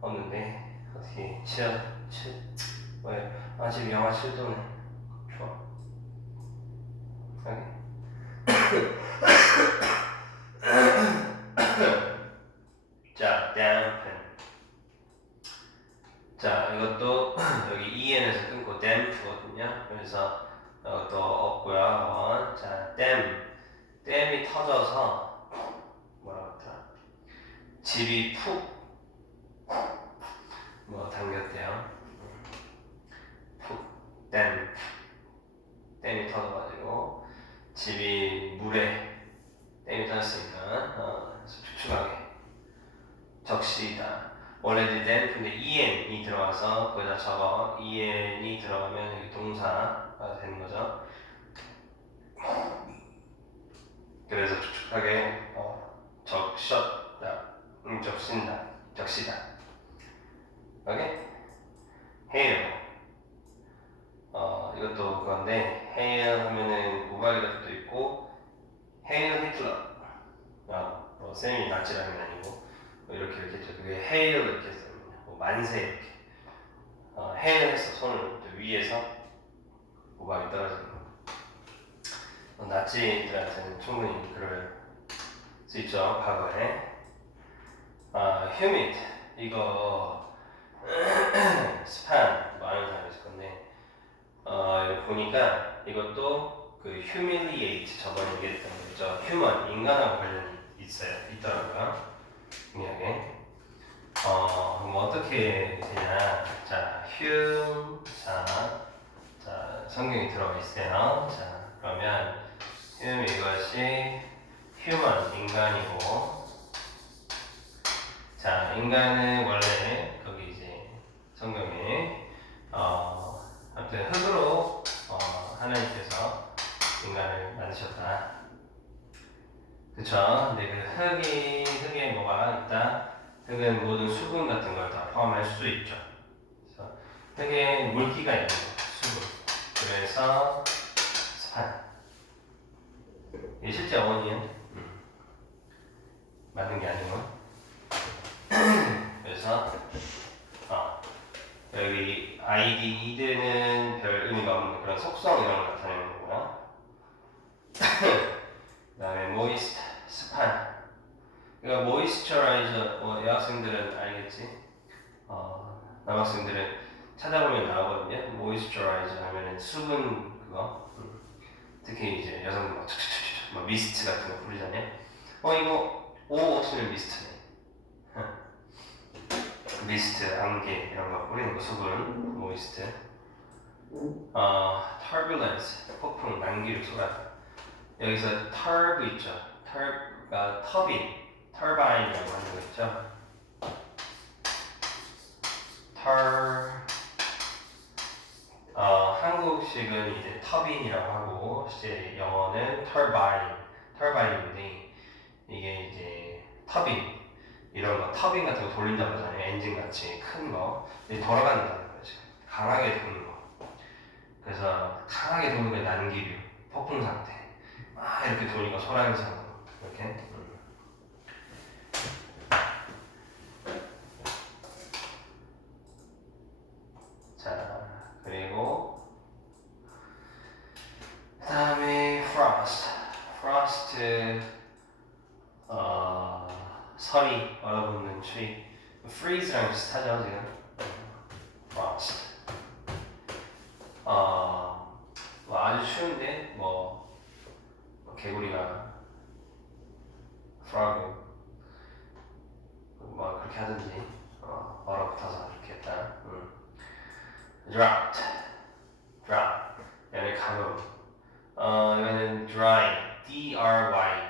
없는데 어떻게 chill, chill 왜? 아 지금 영하 7도네. 추워. 여기. 자, dampen. 자, 이것도 여기 en에서 끊고 damp거든요. 그래서 이것도 없고요. 한번. 자, dam. 댐이 터져서 뭐라 그랬더라? 집이 푹 뭐 담겼대요. 푹 댐. 댐이 터져가지고 집이 물에 댐이 터졌으니까 어, 그래서 축축하게 적시다. 원래 이제 댐 근데 en이 들어가서 거기다 적어 en이 들어가면 여기 동사가 되는 거죠. 그래서 축축하게 어, 적셨다, 음, 적신다, 적시다. 오케이? hail. 어, 이것도 그건데 hail 하면은 우박이 같은 것도 있고 hail 히틀러. 아, 뭐 쌤이 나치라는 게 아니고 뭐 이렇게 이렇게 했죠. 그게 hail 이렇게 했어요. 뭐 만세 이렇게. 어, hail 했어 손을 또 위에서 우박이 떨어지는 거. 어, 나치들한테는 충분히 그럴 수 있죠. 과거에. 아, humid 이거 스판 많은 사람이 있을 건데 어, 보니까 이것도 그 humiliate 저번에 얘기했던 거죠. human 인간하고 관련이 있어요. 있더라고요. 중요하게. 어, 그럼 어떻게 되냐? 자, hum, 자, 자 성경이 들어가 있어요. 자, 그러면 hum 이것이 human 인간이고 자, 인간은 원래 거기 이제 성경에 어, 아무튼 흙으로 어, 하나님께서 인간을 만드셨다. 그쵸? 근데 그 흙이 흙에 뭐가 있다? 흙은 모든 수분 같은 걸 다 포함할 수 있죠. 그래서 흙에 물기가 있는 거, 수분. 그래서 스판. 이게 실제 어원이에요. 음. 맞는 게 아니고. 그래서 어, 여기 아이디 이드는 별 의미가 없는 그런 속성 이런 걸 나타내는 거고요. 그다음에 moist 습한. 그러니까 moisturizer 뭐 여학생들은 알겠지. 어, 남학생들은 찾아보면 나오거든요. moisturizer 하면은 수분 그거. 음. 특히 이제 여성들 막 막 미스트 같은 거 뿌리잖아요. 어 이거 오 없으면 미스트네. 미스트, 안개 이런 거 뿌리는 거 수분, 모이스트. 어, turbulence, 폭풍, 난기류, 소라. 여기서 turb 있죠. turb가 터빈, turbine이라고 하는 거 있죠. tur, 어, 한국식은 이제 터빈이라고 하고, 이제 영어는 turbine, turbine인데 이게 이제 터빈. 이런 거 터빈 같은 거 돌린다고 하잖아요. 엔진 같이 큰 거. 근데 돌아간다는 거죠. 강하게 도는 거. 그래서 강하게 도는 게 난기류, 폭풍 상태. 막 이렇게 도니까 소란스러워. 이렇게. 음. 자, 그리고 그다음에 frost. frost 어, 설이 얼어붙는 추위. freeze랑 비슷하죠 지금. frost. 어, 추운데 뭐, 뭐 개구리가 frog 뭐 그렇게 하든지 어, 얼어붙어서 그렇게 했다. 음. drought, drought. 얘는 가뭄. 어, 이거는 dry, D-R-Y.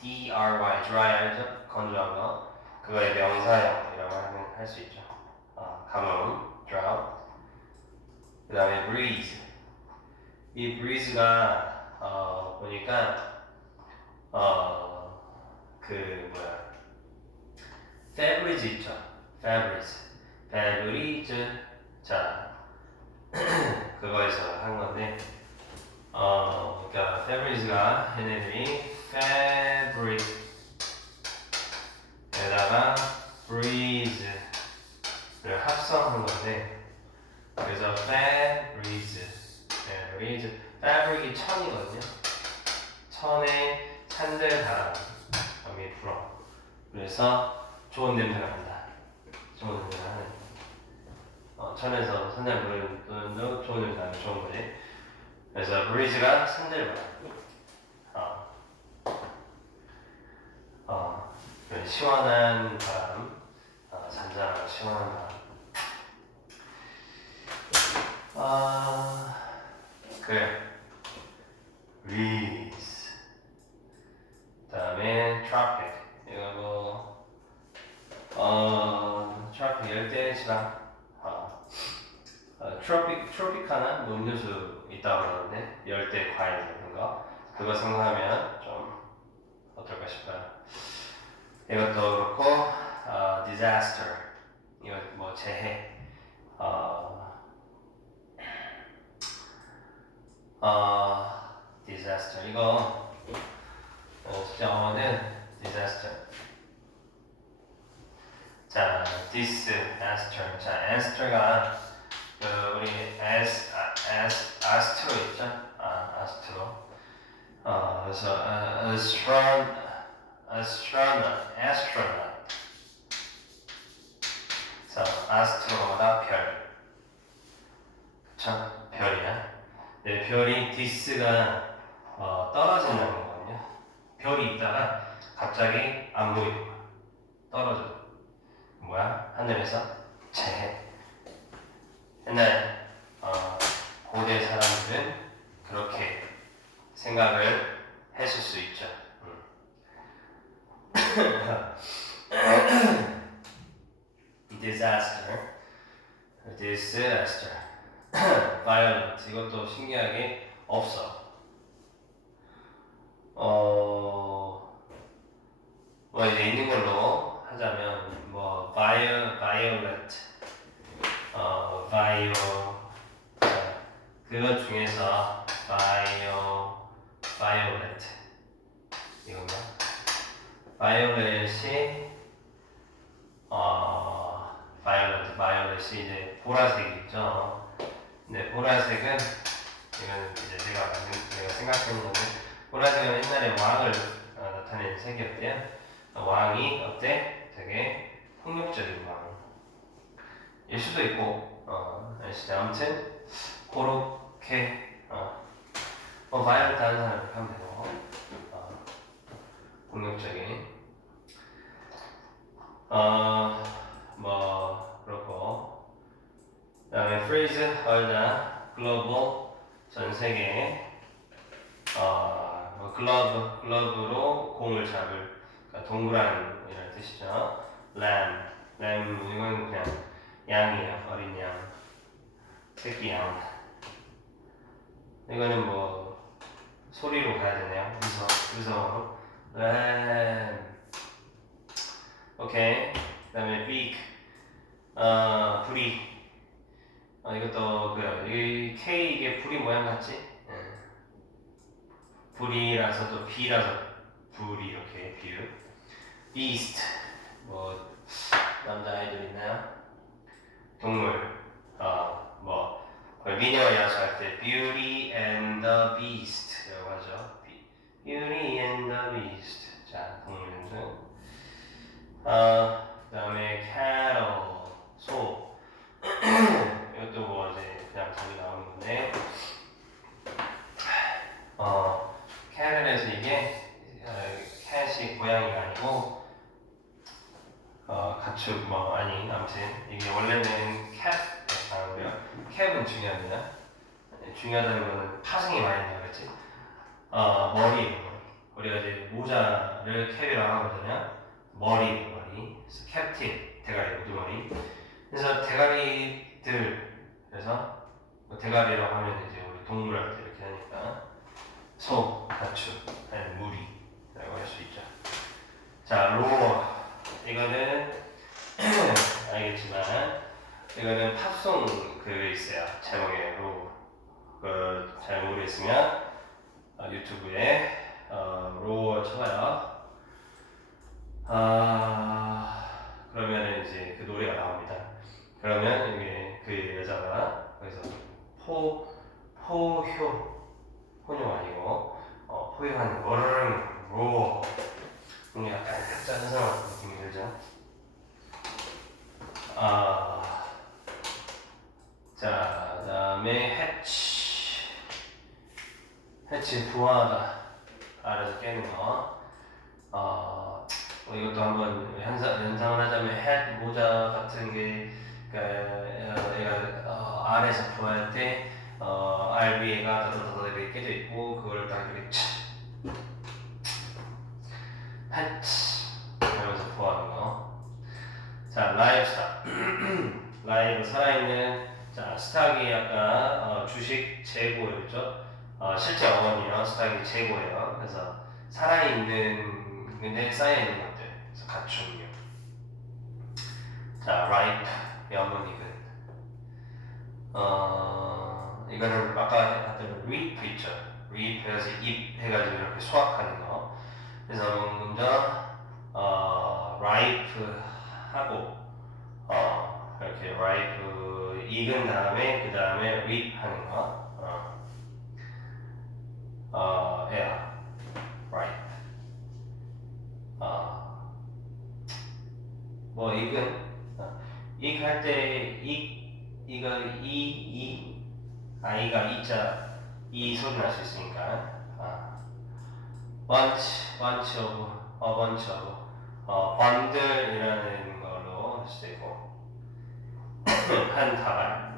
DRY, dry 알죠? 건조한 거. 그거의 명사형이라고 하면 할 수 있죠. 어, 가뭄, drought. 그 다음에 breeze. 이 breeze가, 어, 보니까, 어, 그, 뭐야. fabric 있죠? fabric. fabric. 자, 그거에서 한 건데 어 그러니까 fabric가 얘네들이 fabric 에다가 breeze를 합성한 건데 그래서 fabric 네, breeze fabric이 천이거든요. 천에 찬들 바람 밤이 불어. 그래서 좋은 냄새가 난다. 좋은 냄새가 나는. 어, 천에서 산들 부르는 좋은 냄새 나는 좋은 거지. 그래서 breeze가 산들 바람. 어. 어, 그 시원한 바람 어, 잔잔하고 시원한 바람. 아 그래 breeze 그다음에 tropic 이거 뭐 어, tropic 열대 지방. 어, 어, tropic tropica나 뭐 음료수 있다고 그러는데 열대 과일 같은 거. 그거 생각하면 좀 어떨까 싶어요. 이것도 그렇고 어, disaster. 이거 뭐 재해 어, 어, disaster 이거 어, 영어는 disaster. 자, disaster. 자, aster가 그 우리 as, as, astro 있죠? 아, astro. 어, 그래서 uh, astron, astronaut, astronaut. 자, astro가 별. 그쵸? 별이야. 네, 별이 디스가 어, 떨어진다는 거거든요. 별이 있다가 갑자기 안 거야. 떨어져. 뭐야? 하늘에서 재해. 옛날 어, 고대 사람들은 그렇게 생각을 했을 수 있죠. 음. disaster, disaster, violent 이것도 신기하게 없어. 어, 뭐 이제 있는 걸로 하자면 뭐 vio, violet, 어, 자, 그것 중에서 bio, violet 이건가? violet이 어, violet, violet이 이제 보라색 있죠. 근데 보라색은 이건 이제 제가 제가 생각해본 건데 보라색은 옛날에 왕을 어, 나타내는 색이었대요. 왕이 어때? 되게 폭력적인 왕. 일 수도 있고, 어, 알지? 아무튼 그렇게 어, 뭐 바이올렛 다른 사람 이렇게 하면 되고, 어, 폭력적인. 어, 뭐 그렇고, 그다음에 freeze 얼다 글로벌 전 세계 어, 뭐 글러브 글러브로 공을 잡을 그러니까 동그란 이런 뜻이죠. lamb, lamb 이건 그냥 양이에요. 어린 양, 새끼 양. 이거는 뭐 소리로 가야 되네요. 음성, 음성으로. lamb. 오케이. 그 다음에 beak, 어 부리. 어 이것도 그이 K 이게 부리 모양 같지? 예. 불이라서 또 비라서 불이 이렇게 비유. beast 뭐 남자 아이돌 있나요? 동물 어 뭐 미녀 야수 할 때 beauty and the beast라고 하죠. Be- beauty and the beast 자 동물 등등 어 그다음에 cattle 소 이것도 뭐 이제 그냥 저기 나오는 건데 어 캐럴에서 이게 어, 캣이 고양이가 아니고 어 가축 뭐 아니 아무튼 이게 원래는 캣 나오고요 캡은 중요합니다. 네, 중요하다는 거는 파생이 많이 그랬지? 어 머리 우리가 이제 모자를 캡이라고 하거든요. 머리 머리. 그래서 캡틴 대가리 우두머리. 그래서 대가리들 그래서 뭐 대가리라고 하면 이제 우리 동물할 때 이렇게 하니까 소, 가축, 아니 무리라고 할 수 있죠. 자, 로어. 이거는 알겠지만 이거는 팝송 그 있어요. 제목에 로그잘 모르겠으면 어, 유튜브에 어, 로어 쳐봐요. 아 그러면은 이제 그 노래가 나옵니다. 그러면 이게 그 여자가 그래서 포 포효 혼용 아니고 어, 포효하는 워르릉 로어 이게 약간 짠짠한 느낌이 들죠. 아, 자, 그다음에 해치, 해치 부하다, 아래서 깨는 거. 어, 뭐 이것도 한번 현상 연상을 하자면 햇 모자 같은 게, 그러니까 어, 아래에서 부할 때 어, R 위에가 다다다다 이렇게 깨져 있고 그걸 딱 이렇게 치, 해치 이러면서 부하는 거. 자, 라이브 스탁. 라이브 살아있는 자, 스탁이 아까 어, 주식 재고였죠. 어, 실제 어원이요. 스탁이 재고예요. 그래서 살아있는 근데 쌓여 있는 것들. 그래서 갖춤류. 자, ripe. 영문 이근. 어, 이거는 아까 했던 reap 있죠. reap 해서 잎 해가지고 이렇게 수확하는 거. 그래서 먼저 어, ripe 하고 어 이렇게 ripe 익은 다음에 그 다음에 reap 하는 거. 어, 어 yeah, ripe. 어, 뭐 익은 어, 익할 때 익 이거 이 이 아 이가 이자 이 소리 날수 있으니까. 아. bunch, bunch of, a bunch of, 어, 번들이라는 걸로 할 수도 있고, 한 다발,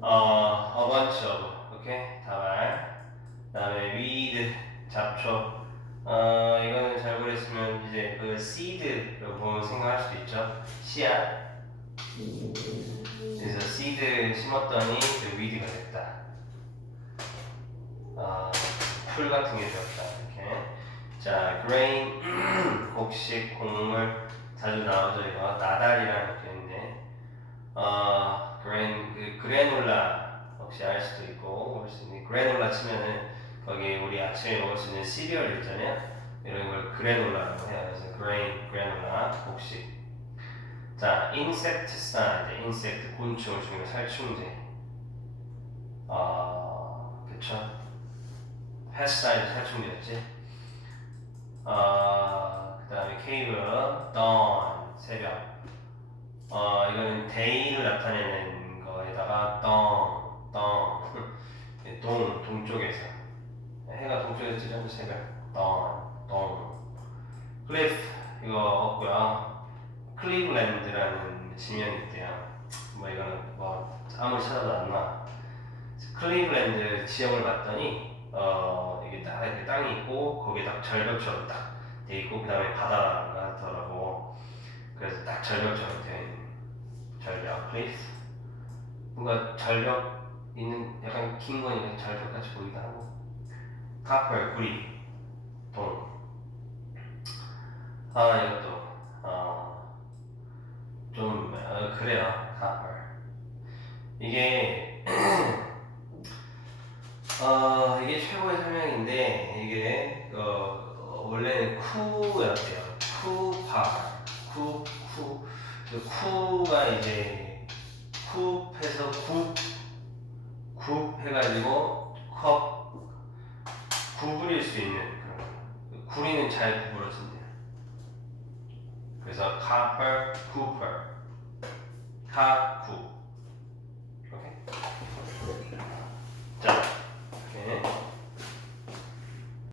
어, a bunch of, 오케이, 다발, 그 다음에 weed, 잡초, 어, 이거는 잘 모르겠으면 이제 그 seed라고 보면 생각할 수도 있죠, 씨앗, 그래서 seed 심었더니 그 weed가 됐다. 아, 풀 같은 게 되었다. 이렇게. 자 grain 곡식 곡물 자주 나오죠 이거. 나달이라는 표현인데. 어 grain 그 그래놀라 혹시 알 수도 있고 모를 수 있는 그래놀라 치면은 거기 우리 아침에 먹을 수 있는 시리얼 있잖아요. 이런 걸 그래놀라라고 해요. 그래서 grain 그래놀라 곡식 자 insecticide insect 곤충을 죽이는 살충제 아 그쵸 패스타일 살충제였지. 어, 그 다음에 케이블, dawn, 새벽. 어, 이거는 day를 나타내는 거에다가 dawn, 동, 동쪽에서. 해가 동쪽에서 지면 새벽. dawn, dawn. 이거 없고요. 클리블랜드라는 지명이 있대요. 뭐 이거는 뭐 아무리 찾아도 안 나. 클리블랜드 지역을 봤더니 어 이게 딱 이렇게 땅이 있고 거기 에 딱 절벽처럼 딱 돼 있고 그 다음에 바다가 같더라고 그래서 딱 절벽처럼 되어 있는 절벽 플레이스 뭔가 절벽 있는 약간 긴 거니까 절벽같이 보이기도 하고 카퍼 구리 동 아 이것도 어 좀 어, 그래요 카퍼 이게 어, 이게 최고의 설명인데 이게 어, 어, 원래는 쿠였대요. 쿠파, 쿠, 쿠. 그 쿠가 이제 쿱해서 굽, 굽 해가지고 컵 구부릴 수 있는 그런 거. 구리는 잘 구부러진대요. 그래서 copper cooper 카쿠. 오케이. 자